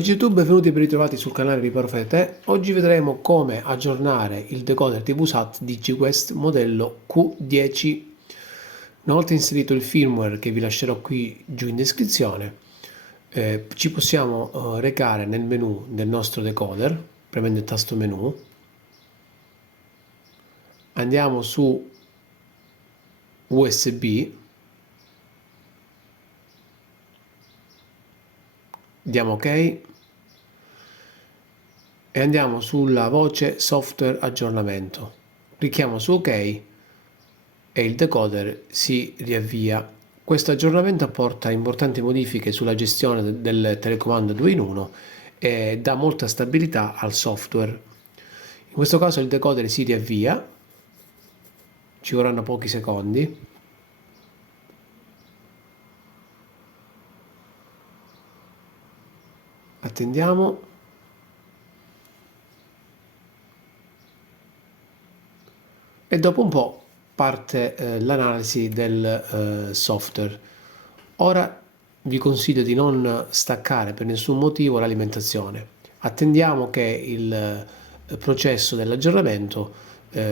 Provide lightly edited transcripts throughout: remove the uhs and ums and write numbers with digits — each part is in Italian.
Amici YouTube, benvenuti e ben ritrovati sul canale Riparo Fai Da Te. Oggi vedremo come aggiornare il decoder TV SAT DigiQuest modello Q10. Una volta inserito il firmware che vi lascerò qui giù in descrizione, ci possiamo recare nel menu del nostro decoder, premendo il tasto menu. Andiamo su USB, diamo OK e andiamo sulla voce software aggiornamento. Clicchiamo su OK e il decoder si riavvia. Questo aggiornamento apporta importanti modifiche sulla gestione del telecomando 2 in 1 e dà molta stabilità al software. In questo caso il decoder si riavvia, ci vorranno pochi secondi. Attendiamo. E dopo un po' parte l'analisi del software. Ora vi consiglio di non staccare per nessun motivo l'alimentazione. Attendiamo che il processo dell'aggiornamento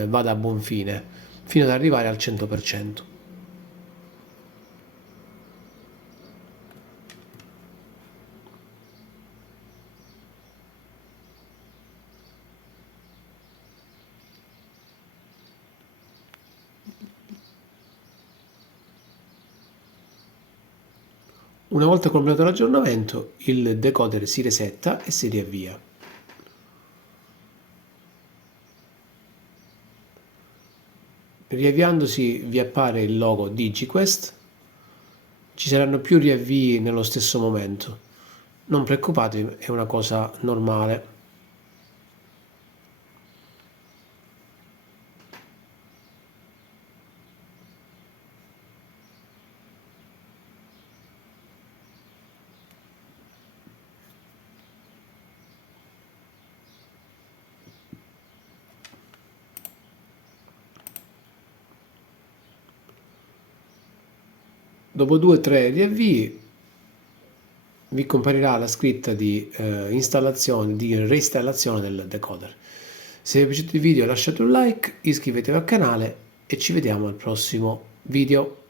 vada a buon fine, fino ad arrivare al 100%. Una volta completato l'aggiornamento, il decoder si resetta e si riavvia. Riavviandosi vi appare il logo DigiQuest. Ci saranno più riavvii nello stesso momento. Non preoccupatevi, è una cosa normale. Dopo 2-3 riavvii vi comparirà la scritta di installazione, di reinstallazione del decoder. Se vi è piaciuto il video lasciate un like, iscrivetevi al canale e ci vediamo al prossimo video.